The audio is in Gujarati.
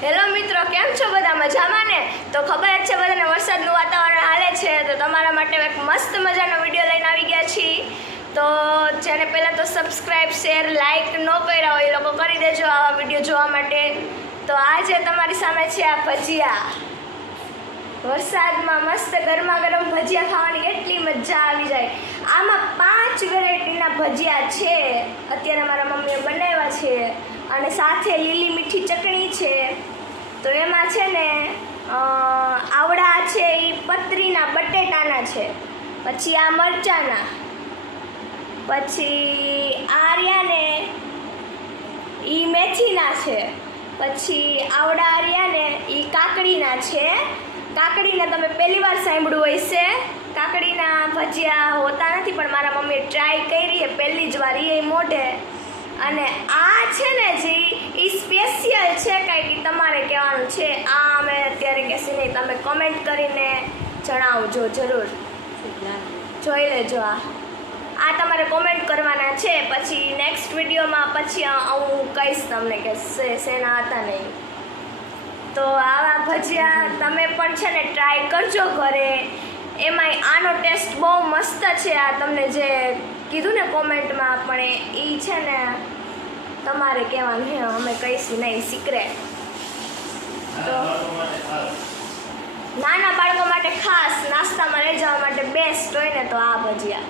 હેલો મિત્રો, કેમ છો બધા? મજામાં ને? તો ખબર જ છે બધાને વરસાદનું વાતાવરણ હાલે છે, તો તમારા માટે એક મસ્ત મજાનો વિડીયો લઈને આવી ગયા છીએ. તો જેને પહેલાં તો સબસ્ક્રાઈબ, શેર, લાઇક ન કર્યા હોય એ લોકો કરી દેજો આવા વિડીયો જોવા માટે. તો આજે તમારી સામે છે આ ભજીયા. વરસાદમાં મસ્ત ગરમા ગરમ ભજીયા ખાવાની એટલી મજા આવી જાય. આમાં 5 વેરાયટીના ભજીયા છે, અત્યારે મારા મમ્મીએ બનાવ્યા છે, અને સાથે લીલી મીઠી ચટણી છે. તો એમાં છે ને આવડા છે એ પતરીના બટેટાના છે, પછી આ મરચાના, પછી આ રહ્યા ને એ મેથીના છે, પછી આવડા રહ્યા ને એ કાકડીના છે. કાકડીને તમે પહેલી વાર સાંભળ્યું હશે, કાકડીના ભજીયા હોતા નથી, પણ મારા મમ્મીએ ટ્રાય કરી છે પહેલી જ વાર એ મોઢે. અને આ છે ને એ સ્પેશિયલ છે કાંઈક તમારે કહેવાનું છે. આ અમે અત્યારે કહેશે નહીં, તમે કમેન્ટ કરીને જણાવજો જરૂર, જોઈ લેજો. આ તમારે કોમેન્ટ કરવાના છે, પછી નેક્સ્ટ વિડીયોમાં પછી હું કહીશ તમને કે શેના હતા નહીં. તો આવા ભજીયા તમે પણ છે ને ટ્રાય કરજો ઘરે. એમાંય આનો ટેસ્ટ બહુ મસ્ત છે. આ તમને જે કીધું ને કોમેન્ટમાં, પણ એ છે ને તમારે કહેવાનું હે, અમે કહીશું નહીં, સિક્રેટ. તો નાના બાળકો માટે ખાસ નાસ્તામાં લઈ જવા માટે બેસ્ટ હોય ને તો આ ભજીયા.